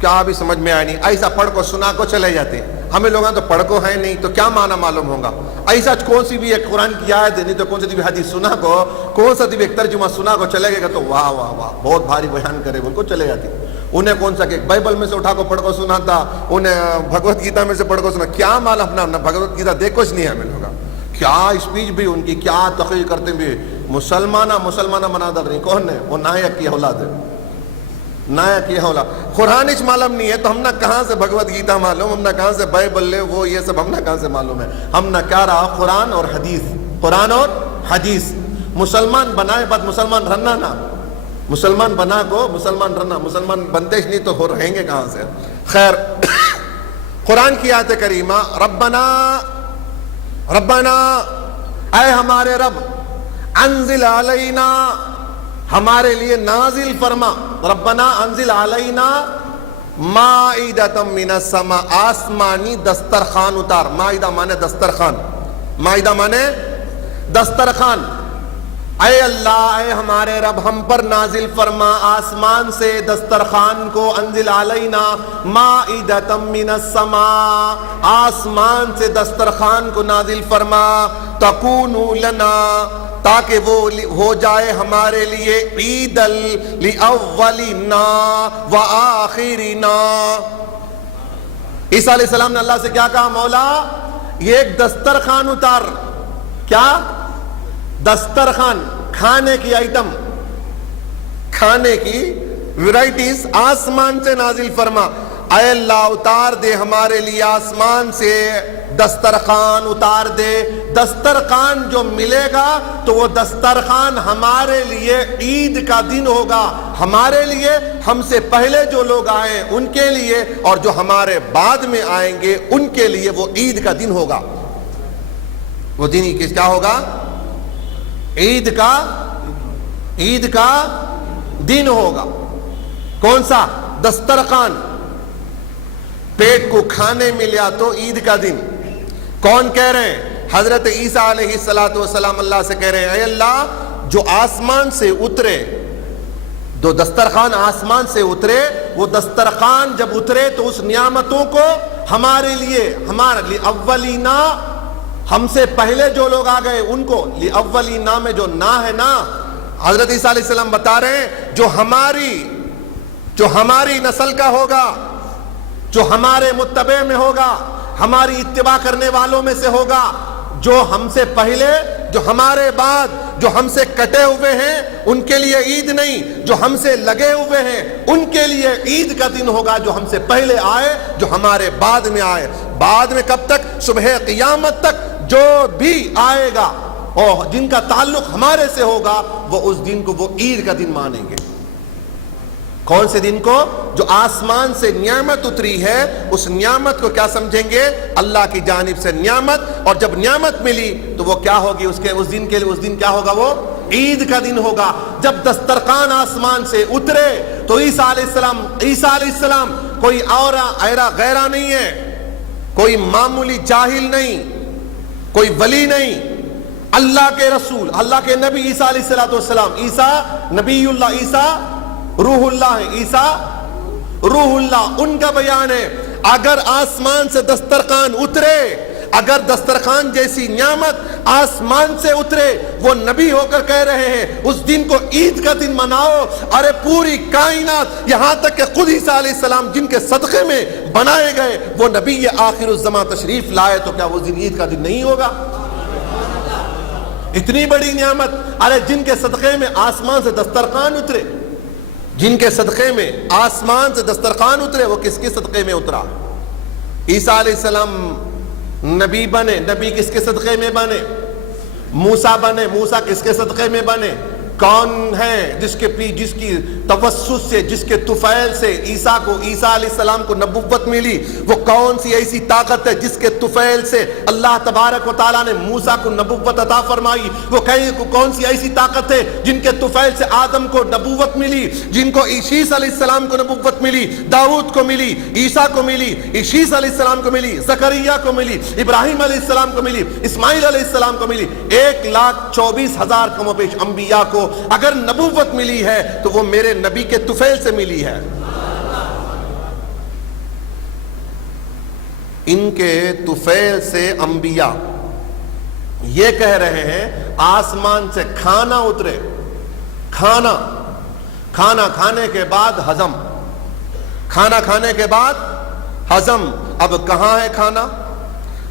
کیا ابھی سمجھ میں آیا نہیں؟ ایسا پڑھ کو سنا کو چلے جاتے ہیں، ہمیں لوگاں تو پڑھ کو ہے نہیں تو کیا معنی معلوم ہوگا؟ ایسا کون سی بھی ایک قرآن کی آیت نہیں تو کون سی بھی حدیث سنا کو، کون سا بھی ایک ترجمہ سنا کو چلے گا تو واہ واہ واہ بہت بھاری بیان کرے بول کو چلے جاتی۔ انہیں کون سا کہ بائبل میں سے اٹھا کو پڑھ کو سنا تھا، انہیں بھگوت گیتا میں سے پڑھ کو سنا، کیا معلوم اپنا بھگوت گیتا دیکھ کچھ نہیں ہے ہمیں لوگا، کیا اسپیچ بھی ان کی، کیا تقریر کرتے بھی، مسلمانہ منادر نہیں، کون ہے وہ؟ نائک کی اولاد ہے، نائک کی اولاد۔ قرآن اچ معلوم نہیں ہے تو ہم نہ کہاں سے بھگوت گیتا معلوم، ہم نہ کہاں سے بائبل لے وہ یہ سب ہم نہ کہاں سے معلوم ہے، ہم نہ کیا رہا قرآن اور حدیث، قرآن اور حدیث۔ مسلمان بنائے بعد مسلمان رہنا نہ، مسلمان بنا کو مسلمان رہنا، مسلمان بنتے نہیں تو ہو رہیں گے کہاں سے؟ خیر، قرآن کی آیت کریمہ ربنا اے ہمارے رب، انزل علینا ہمارے لیے نازل فرما، ربنا انزل علینا مائدۃ من السماء آسمانی دسترخوان اتار۔ مائدہ مانے دسترخوان، مائدہ مانے دسترخوان۔ اے اللہ، اے ہمارے رب، ہم پر نازل فرما آسمان سے دسترخوان کو، انزل علینا مائدۃ من السماء آسمان سے دسترخوان کو نازل فرما، تکون لنا تاکہ وہ ہو جائے ہمارے لیے عید لاولنا وآخرنا۔ عیسیٰ علیہ السلام نے اللہ سے کیا کہا؟ مولا یہ ایک دسترخوان اتار۔ کیا دسترخوان؟ کھانے کی آئٹم، کھانے کی ویرائٹیز آسمان سے نازل فرما۔ اے اللہ اتار دے ہمارے لیے آسمان سے دسترخوان اتار دے. دسترخوان جو ملے گا تو وہ دسترخوان ہمارے لیے عید کا دن ہوگا, ہمارے لیے, ہم سے پہلے جو لوگ آئے ان کے لیے, اور جو ہمارے بعد میں آئیں گے ان کے لیے وہ عید کا دن ہوگا. وہ دن ہی کیا ہوگا؟ عید کا دن ہوگا. کون سا؟ دسترخوان. پیٹ کو کھانے ملیا تو عید کا دن. کون کہہ رہے ہیں؟ حضرت عیسیٰ علیہ السلام اللہ سے کہہ رہے ہیں, اے اللہ جو آسمان سے اترے, دو دسترخوان آسمان سے اترے, وہ دسترخوان جب اترے تو اس نعمتوں کو ہمارے لیے, ہمارے لیے اولینا, ہم سے پہلے جو لوگ آ گئے ان کو, لی اولینا میں جو نا ہے نا, حضرت عیسیٰ علیہ السلام بتا رہے ہیں جو ہماری نسل کا ہوگا, جو ہمارے متبع میں ہوگا, ہماری اتباع کرنے والوں میں سے ہوگا, جو ہم سے پہلے, جو ہمارے بعد, جو ہم سے کٹے ہوئے ہیں ان کے لیے عید نہیں, جو ہم سے لگے ہوئے ہیں ان کے لیے عید کا دن ہوگا. جو ہم سے پہلے آئے, جو ہمارے بعد میں آئے, بعد میں کب تک؟ صبح قیامت تک جو بھی آئے گا اور جن کا تعلق ہمارے سے ہوگا وہ اس دن کو وہ عید کا دن مانیں گے. کون سے دن کو؟ جو آسمان سے نعمت اتری ہے اس نعمت کو کیا سمجھیں گے؟ اللہ کی جانب سے نعمت. اور جب نعمت ملی تو وہ کیا ہوگی؟ اس دن کے لیے اس دن کیا ہوگا؟ وہ عید کا دن ہوگا. جب دسترخوان آسمان سے اترے تو عیسیٰ علیہ السلام کوئی اور ایرا غیرہ نہیں ہے, کوئی معمولی جاہل نہیں, کوئی ولی نہیں, اللہ کے رسول, اللہ کے نبی عیسیٰ علیہ السلام. عیسیٰ نبی اللہ, عیسیٰ روح اللہ ہے, عیسیٰ روح اللہ. ان کا بیان ہے اگر آسمان سے دسترخوان اترے, اگر دسترخوان جیسی نعمت آسمان سے اترے, وہ نبی ہو کر کہہ رہے ہیں اس دن کو عید کا دن مناؤ. ارے پوری کائنات, یہاں تک کہ خود عیسیٰ علیہ السلام جن کے صدقے میں بنائے گئے وہ نبی آخر الزمان تشریف لائے, تو کیا وہ دن عید کا دن نہیں ہوگا؟ اتنی بڑی نعمت, ارے جن کے صدقے میں آسمان سے دسترخوان اترے, جن کے صدقے میں آسمان سے دسترخوان اترے, وہ کس کے صدقے میں اترا؟ عیسیٰ علیہ السلام نبی بنے, نبی کس کے صدقے میں بنے؟ موسیٰ بنے, موسیٰ کس کے صدقے میں بنے؟ کون ہے جس کی توسط سے, جس کے طفیل سے عیسیٰ علیہ السلام کو نبوت ملی؟ وہ کون سی ایسی طاقت ہے جس کے طفیل سے اللہ تبارک و تعالیٰ نے موسیٰ کو نبوت عطا فرمائی؟ وہ کون سی ایسی طاقت ہے جن کے طفیل سے آدم کو نبوت ملی, جن کو عیسیٰ علیہ السلام کو نبوت ملی, داؤد کو ملی, عیسیٰ کو ملی, عیسیٰ علیہ السلام کو ملی, زکریا کو ملی, ابراہیم علیہ السلام کو ملی, اسماعیل علیہ السلام کو ملی. 1,24,000 کم و بیش انبیاء کو اگر نبوت ملی ہے تو وہ میرے نبی کے طفیل سے ملی ہے. ان کے طفیل سے انبیاء یہ کہہ رہے ہیں آسمان سے کھانا اترے, کھانا کھانے کے بعد ہضم, کھانا کھانے کے بعد ہضم. اب کہاں ہے کھانا؟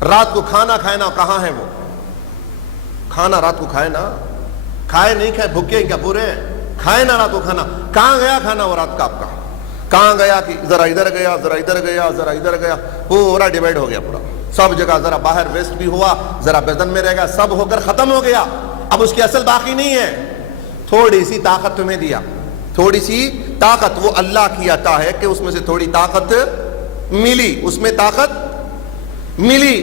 رات کو کھانا کھائے نا, کہاں ہے وہ کھانا؟ رات کو کھائے نا, کھائے نہیں کھائے, بھوکے کیا پورے ہیں؟ کھائے نا رات کو کھانا. کہاں گیا کھانا وہ رات کا آپ کا؟ کہاں گیا کہ ذرا ادھر گیا, ذرا ادھر گیا, ذرا ادھر گیا, پورا ڈیوائڈ ہو گیا پورا, سب جگہ ذرا باہر ویسٹ بھی ہوا, ذرا بدن میں رہ گیا, سب ہو کر ختم ہو گیا. اب اس کی اصل باقی نہیں ہے. تھوڑی سی طاقت تمہیں دیا, تھوڑی سی طاقت, وہ اللہ کی عطا ہے کہ اس میں سے تھوڑی طاقت ملی, اس میں طاقت ملی.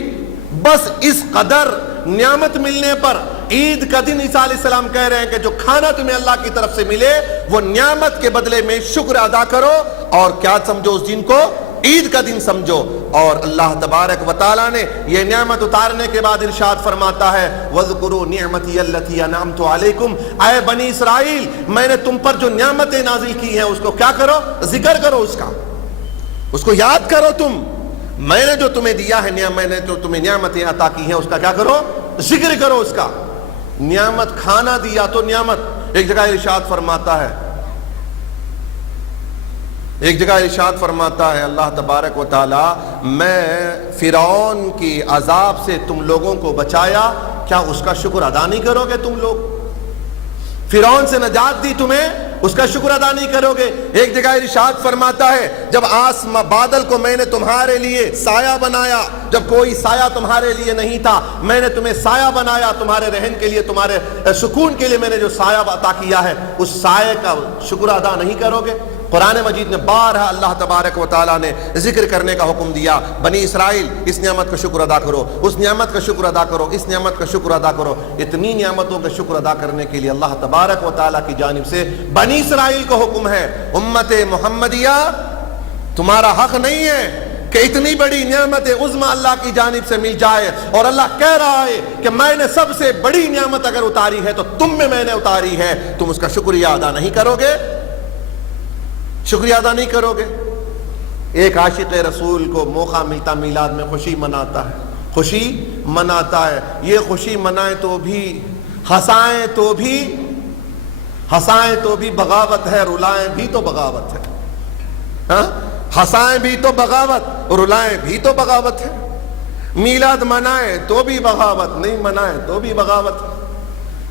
بس اس قدر نعمت ملنے پر عید کا دن عیسیٰ علیہ السلام کہہ رہے ہیں کہ جو کھانا تمہیں اللہ کی طرف سے ملے وہ نعمت کے بدلے میں شکر ادا کرو, اور کیا سمجھو اس دن کو عید کا دن سمجھو. اور اللہ تبارک و تعالیٰ نے یہ نعمت اتارنے کے بعد ارشاد فرماتا ہے وَاذْكُرُوا نِعْمَتِيَ الَّتِي أَنْعَمْتُ عَلَيْكُمْ, اے بنی اسرائیل میں نے تم پر جو نعمتیں نازل کی ہیں اس کو کیا کرو؟ ذکر کرو, اس کا, اس کو یاد کرو. تم, میں نے جو تمہیں دیا ہے, میں نے جو تمہیں نعمتیں عطا کی ہیں اس کا کیا کرو؟ ذکر کرو اس کا. نعمت کھانا دیا تو نعمت. ایک جگہ ارشاد فرماتا ہے, ایک جگہ ارشاد فرماتا ہے اللہ تبارک و تعالی, میں فرعون کی عذاب سے تم لوگوں کو بچایا, کیا اس کا شکر ادا نہیں کرو گے تم لوگ؟ فرعون سے نجات دی تمہیں, اس کا شکر ادا نہیں کرو گے۔ ایک جگہ ارشاد فرماتا ہے جب بادل کو میں نے تمہارے لیے سایہ بنایا، جب کوئی سایہ تمہارے لیے نہیں تھا، میں نے تمہیں سایہ بنایا، تمہارے رہن کے لیے، تمہارے سکون کے لیے میں نے جو سایہ عطا کیا ہے، اس سایہ کا شکر ادا نہیں کرو گے۔ قرآن مجید نے بارہا اللہ تبارک و تعالیٰ نے ذکر کرنے کا حکم دیا، بنی اسرائیل اس نعمت کا شکر ادا کرو، اس نعمت کا شکر ادا کرو، اس نعمت کا شکر ادا کرو۔ اتنی نعمتوں کا شکر ادا کرنے کے لیے اللہ تبارک و تعالیٰ کی جانب سے بنی اسرائیل کو حکم ہے، امت محمدیہ تمہارا حق نہیں ہے کہ اتنی بڑی نعمت عظمی اللہ کی جانب سے مل جائے، اور اللہ کہہ رہا ہے کہ میں نے سب سے بڑی نعمت اگر اتاری ہے تو تم میں نے اتاری ہے، تم اس کا شکریہ ادا نہیں کرو گے، شکریہ ادا نہیں کرو گے۔ ایک عاشق رسول کو موقع ملتا میلاد میں خوشی مناتا ہے، خوشی مناتا ہے، یہ خوشی منائیں تو بھی ہنسائیں تو بھی بغاوت ہے، رلائیں بھی تو بغاوت ہے، ہاں ہنسائیں بھی تو بغاوت، رلائیں بھی تو بغاوت ہے، میلاد منائیں تو بھی بغاوت، نہیں منائیں تو بھی بغاوت ہے۔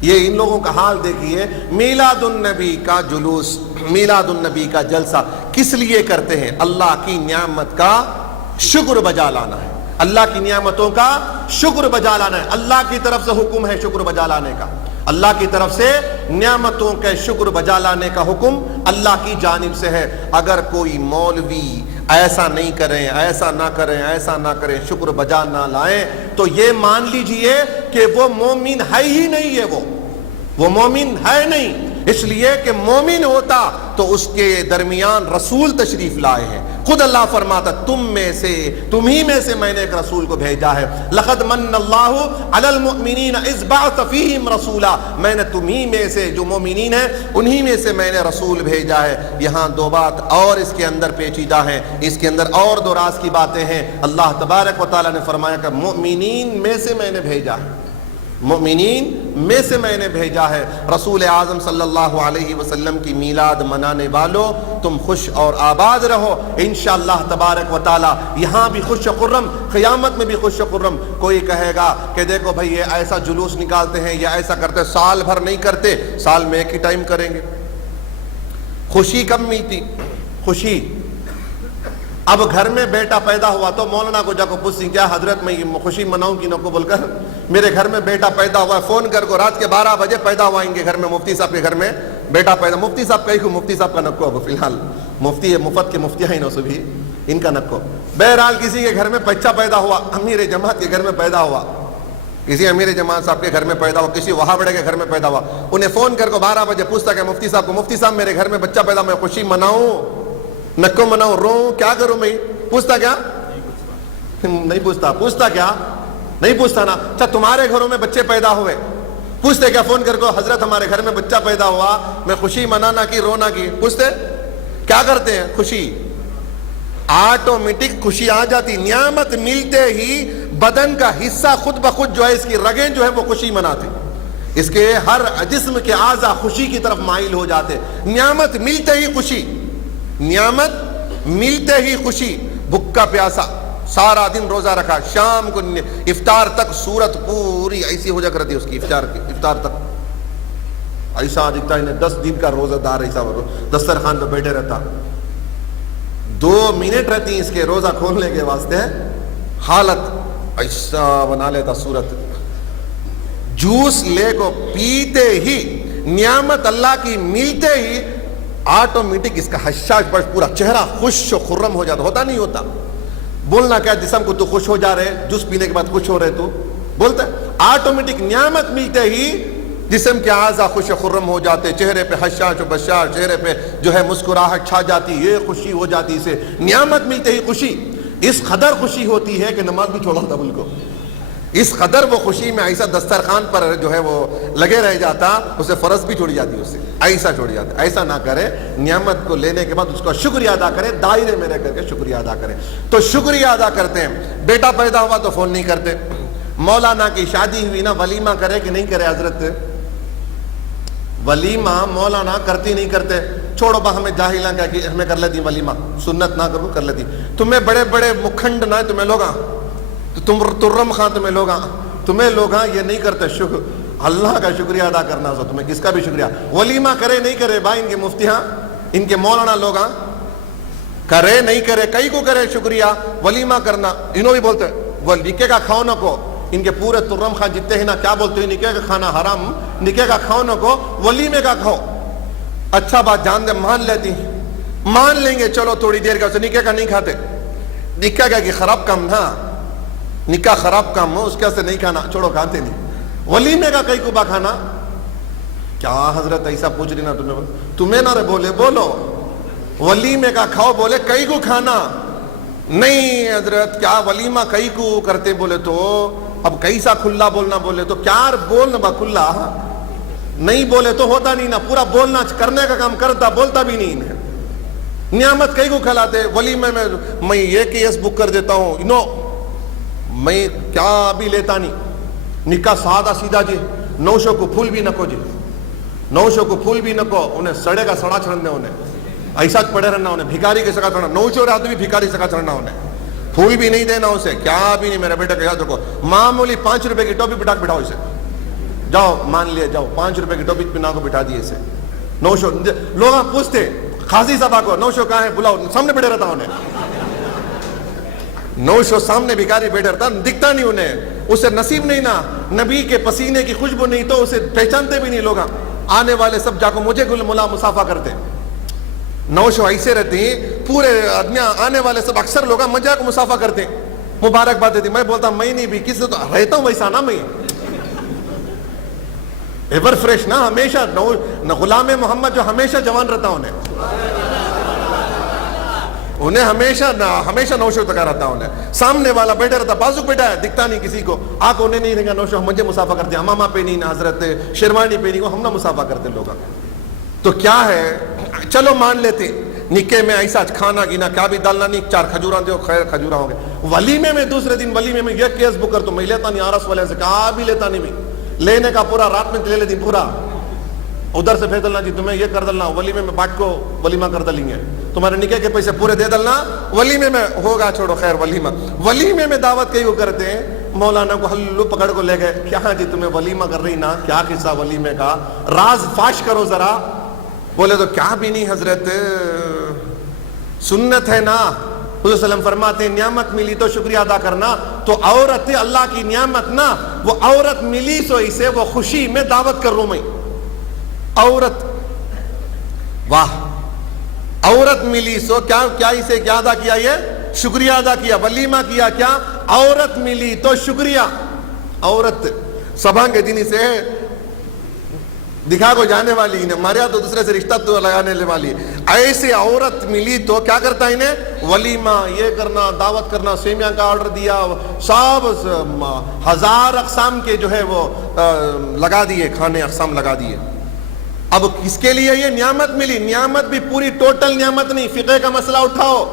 یہ ان لوگوں کا حال دیکھیے، میلاد النبی کا جلوس، میلاد النبی کا جلسہ کس لیے کرتے ہیں؟ اللہ کی نعمت کا شکر بجا لانا ہے، اللہ کی نعمتوں کا شکر بجا لانا ہے۔ اللہ کی طرف سے حکم ہے شکر بجا لانے کا، اللہ کی طرف سے نعمتوں کے شکر بجا لانے کا حکم اللہ کی جانب سے ہے۔ اگر کوئی مولوی ایسا نہیں کریں، ایسا نہ کریں، ایسا نہ کریں، شکر بجا نہ لائیں، تو یہ مان لیجئے کہ وہ مومن ہے ہی نہیں ہے، وہ مومن ہے نہیں، اس لیے کہ مومن ہوتا تو اس کے درمیان رسول تشریف لائے ہیں۔ خود اللہ فرماتا تمہی میں سے میں نے ایک رسول کو بھیجا ہے، لقد من اللہ علی المؤمنین اذ بعث فیہم رسولا، میں نے تمہی میں سے جو مومنین ہیں انہی میں سے میں نے رسول بھیجا ہے۔ یہاں دو بات اور اس کے اندر پیچیدہ ہیں، اس کے اندر اور دو راز کی باتیں ہیں۔ اللہ تبارک و تعالیٰ نے فرمایا کہ مومنین میں سے میں نے بھیجا ہے، مومنین میں سے میں نے بھیجا ہے۔ رسول اعظم صلی اللہ علیہ وسلم کی میلاد منانے والوں، تم خوش اور آباد رہو انشاءاللہ تبارک و تعالی، یہاں بھی خوش و خرم، قیامت میں بھی خوش و خرم۔ کوئی کہے گا کہ دیکھو بھائی یہ ایسا جلوس نکالتے ہیں یا ایسا کرتے، سال بھر نہیں کرتے، سال میں ایک ہی ٹائم کریں گے۔ خوشی کب ملتی؟ خوشی اب گھر میں بیٹا پیدا ہوا تو مولانا کو جا کو پوچھیں کیا حضرت میں خوشی مناؤں کی نہ کو بول کر، میرے گھر میں بیٹا پیدا ہوا ہے، فون کر کو رات کے 12 بجے پیدا ہوئیں گے گھر میں، مفتی صاحب کے گھر میں بیٹا پیدا، مفتی صاحب کہیں کو مفتی صاحب کا نکو، اب فی الحال مفتی مفت کے مفتی ہیں نو سبھی ان کا نکو۔ بہرحال کسی کے گھر میں بچہ پیدا ہوا، امیر جماعت کے گھر میں پیدا ہوا، کسی امیر جماعت صاحب کے گھر میں پیدا ہوا، کسی وہابڑے کے گھر میں پیدا ہوا، انہیں فون کر کو 12 بجے پوچھتا کہ مفتی صاحب کو، مفتی صاحب میرے گھر میں بچہ پیدا، میں خوشی مناؤں نکو مناؤں، رو کیا کروں میں؟ پوچھتا کیا؟ نہیں پوچھتا۔ پوچھتا کیا؟ نہیں پوچھتا نا۔ اچھا تمہارے گھروں میں بچے پیدا ہوئے، پوچھتے کیا فون کر کو حضرت ہمارے گھر میں بچہ پیدا ہوا، میں خوشی منانا کی رونا کی؟ پوچھتے کیا کرتے ہیں؟ خوشی آٹومیٹک خوشی آ جاتی، نعمت ملتے ہی بدن کا حصہ خود بخود جو ہے اس کی رگیں جو ہے وہ خوشی مناتے، اس کے ہر جسم کے اعضاء خوشی کی طرف مائل ہو جاتے۔ نعمت ملتے ہی خوشی، نعمت ملتے ہی خوشی۔ بھوکا پیاسا سارا دن روزہ رکھا، شام کو افطار تک صورت پوری ایسی ہو جا کرتی اس کی، افطار تک ایسا دکھتا ہے 10 دن کا روزہ دار، ایسا دسترخوان پہ بیٹھے رہتا، 2 منٹ رہتی اس کے روزہ کھولنے کے واسطے، حالت ایسا بنا لیتا صورت۔ جوس لے کو پیتے ہی، نعمت اللہ کی ملتے ہی آٹومیٹک اس کا حشاش پر پورا چہرہ خوش و خرم ہو جاتا، ہوتا نہیں ہوتا؟ بولنا کیا جسم کو تو خوش ہو جا رہے، جوس پینے کے بعد خوش ہو رہے، تو بولتا ہے آٹومیٹک نعمت ملتے ہی جسم کے اعضاء خوش و خرم ہو جاتے، چہرے پہ حشاش و بشاش، چہرے پہ جو ہے مسکراہٹ چھا جاتی، یہ خوشی ہو جاتی اسے، نعمت ملتے ہی خوشی۔ اس قدر خوشی ہوتی ہے کہ نماز بھی چھوڑا تھا بل کو، اس قدر وہ خوشی میں ایسا دسترخوان پر جو ہے وہ لگے رہ جاتا، اسے فرض بھی چھوڑی جاتی، اسے ایسا چھوڑی جاتا۔ ایسا نہ کرے، نعمت کو لینے کے بعد اس کا شکریہ ادا کرے، دائرے میں رہ کر کے شکریہ ادا کرے۔ تو شکریہ ادا کرتے ہیں۔ بیٹا پیدا ہوا تو فون نہیں کرتے، مولانا کی شادی ہوئی نا، ولیمہ کرے کہ نہیں کرے حضرت؟ ولیمہ مولانا کرتی نہیں کرتے، چھوڑو با ہمیں جاہلاں کیا کہ ہمیں کر لیتی ولیمہ، سنت نہ کرو کر لیتی، تمہیں بڑے بڑے مکھنڈ نہ تمہیں لوگاں، تم ترم خان تمہیں لوگاں یہ نہیں کرتے، اللہ کا شکریہ ادا کرنا سو تمہیں کس کا بھی شکریہ. ولیمہ کرے نہیں کرے بھائی ان کے مفتی ہاں ان کے مولانا لوگ ہاں کرے نہیں کرے کئی کو کرے شکریہ ولیمہ کرنا. انہوں بھی بولتے وہ نکے کا کھاؤ نہ کو ان کے پورے ترم خان جتنے ہیں نا کیا بولتے ہیں نکے کا کھانا حرام نکے کا کھاؤ نہ کو ولیمے کا کھاؤ. اچھا بات جان دے مان لیتی مان لیں گے چلو تھوڑی دیر کا نکے کا نہیں کھاتے نکاح کا کہ خراب کام نا نکاح خراب کام ہو اس کے سے نہیں کھانا چھوڑو کھاتے نہیں. ولیمے کا کئی کو با کھانا کیا حضرت ایسا پوچھ رہی نا تمہیں نہ بولے بولو ولیمے کا کھاؤ بولے کئی کو کھانا نہیں حضرت کیا ولیمہ کئی کو کرتے بولے تو اب کیسا کھلا بولنا بولے تو کیا بولنا با کھلا نہیں بولے تو ہوتا نہیں نا پورا بولنا کرنے کا کام کرتا بولتا بھی نہیں ہے. نعمت کئی کو کھلاتے ولیمے میں یہ کیس بک کر دیتا ہوں نو میں کیا بھی لیتا نہیں نکاح سادہ سیدھا جی نوشوں کو پھول بھی نہ کو جی نوشوں کو پھول بھی نہ کو انہیں سڑے کا سڑا چڑھنے انہیں ایسا پڑے رہنا انہیں بھکاری کے سکا چڑھنا نوشوں رہا تو بھی بھکاری سکا چڑھنا انہیں پھول بھی نہیں دینا اسے کیا بھی نہیں. میرے بیٹے کا یاد رکھو معمولی 5 روپے کی ٹوپی بٹھا بٹھاؤ اسے جاؤ مان لیا جاؤ 5 روپے کی ٹوپی پنا کو بٹھا دیے اسے. نوشو لوگ پوچھتے قاضی صاحب کو نوشو کہاں ہے بلاؤ سامنے بیٹھے رہتا انہیں نوشو سامنے بھکاری بیٹھے رہتا دکھتا نہیں انہیں اسے نصیب نہیں نا نبی کے پسینے کی خوشبو نہیں تو اسے پہچانتے بھی نہیں. لوگ آنے والے سب جا کو مجھے گل ملا مسافہ کرتے نوشو ایسے رہتے پورے آنے والے سب اکثر لوگ مجھے کو مسافہ کرتے مبارکباد دیتی. میں بولتا میں نہیں بھی کسی تو رہتا ہوں ویسا نا میں ایور فریش نا ہمیشہ غلام محمد جو ہمیشہ جوان رہتا انہیں ہمیشہ نوشو تکا رہتا انہیں سامنے والا بیٹھا رہتا بازو بیٹھا ہے دکھتا نہیں کسی کو آنکھ انہیں نہیں رہے نوشو مجھے مسافہ کرتے امامہ پہ نہیں نا حضرت شیروانی پہ نہیں ہم نہ مسافہ کرتے لوگ. تو کیا ہے چلو مان لیتے نکے میں ایسا کھانا گینا کیا بھی ڈالنا نہیں 4 کھجوراں دے خیر کھجورا ہوں گے. ولیمے میں دوسرے دن ولیمے میں یہ کیس بک کر تو میں لیتا نہیں آرس والے سے کہا بھی لیتا نہیں میں لینے کا پورا رات میں لے لیتی پورا ادھر سے بھیج ڈلنا جی تمہیں یہ کر ڈلنا ولیمے میں بانٹ کو ولیمہ کر ڈلیں گے تمہارے نکاح کے پیسے پورے دے ڈلنا ولیمے میں ہوگا چھوڑو خیر ولیمے میں دعوت کئی کو کرتے ہیں. مولانا کو ہلو پکڑ کو لے گئے کیا جی تمہیں ولیمہ کر رہی نا کیا قصہ ولیمے کا راز فاش کرو ذرا. بولے تو کیا بھی نہیں حضرت سنت ہے نا حضور صلی اللہ علیہ وسلم فرماتے ہیں نعمت ملی تو شکریہ ادا کرنا. تو عورت اللہ کی نعمت نا وہ عورت ملی سو اسے وہ خوشی میں دعوت کر رہا ہوں میں عورت واہ عورت ملی سو کیا اسے کیا ادا کیا یہ شکریہ ادا کیا ولیمہ کیا کیا عورت ملی تو شکریہ. عورت سبھا کے دن سے دکھا کو جانے والی انہیں مریا تو دوسرے سے رشتہ تو لگانے والی ایسے عورت ملی تو کیا کرتا انہیں ولیمہ یہ کرنا دعوت کرنا سیمیاں کا آرڈر دیا سب 1000 اقسام کے جو ہے وہ لگا دیے کھانے اقسام لگا دیے. اب کس کے لیے یہ نعمت ملی نعمت بھی پوری ٹوٹل نعمت نہیں فقہ کا مسئلہ اٹھاؤ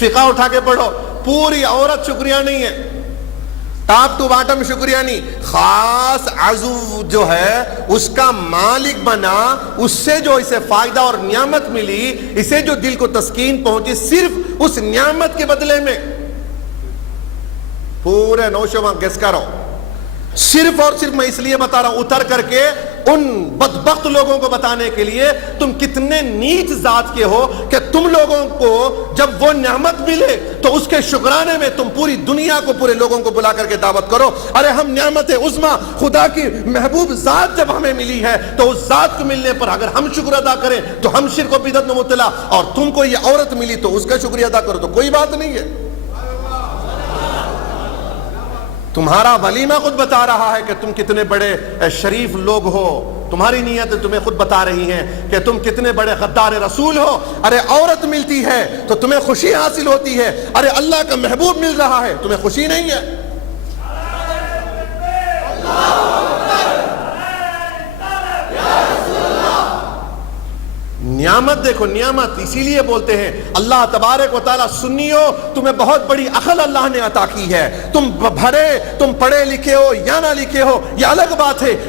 فقہ اٹھا کے پڑھو پوری عورت شکریہ نہیں ہے ٹاپ ٹو باٹم شکریہ نہیں خاص عضو جو ہے اس کا مالک بنا اس سے جو اسے فائدہ اور نعمت ملی اسے جو دل کو تسکین پہنچی صرف اس نعمت کے بدلے میں پورے نوشواں گیس کرو صرف اور صرف میں اس لیے بتا رہا ہوں اتر کر کے ان بدبخت لوگوں کو بتانے کے لیے تم کتنے نیچ ذات کے ہو کہ تم لوگوں کو جب وہ نعمت ملے تو اس کے شکرانے میں تم پوری دنیا کو پورے لوگوں کو بلا کر کے دعوت کرو. ارے ہم نعمت عظمیٰ خدا کی محبوب ذات جب ہمیں ملی ہے تو اس ذات کو ملنے پر اگر ہم شکر ادا کریں تو ہم شرک و بدعت میں مبتلا اور تم کو یہ عورت ملی تو اس کا شکریہ ادا کرو تو کوئی بات نہیں ہے. تمہارا ولیمہ خود بتا رہا ہے کہ تم کتنے بڑے شریف لوگ ہو تمہاری نیت تمہیں خود بتا رہی ہیں کہ تم کتنے بڑے غدار رسول ہو. ارے عورت ملتی ہے تو تمہیں خوشی حاصل ہوتی ہے ارے اللہ کا محبوب مل رہا ہے تمہیں خوشی نہیں ہے. نعمت دیکھو نعمت اسی لیے بولتے ہیں اللہ تبارک و تعالیٰ سنیو تمہیں بہت بڑی عقل اللہ نے عطا کی ہے. تم تم پڑھے لکھے ہو یا نہ لکھے ہو یہ الگ بات ہے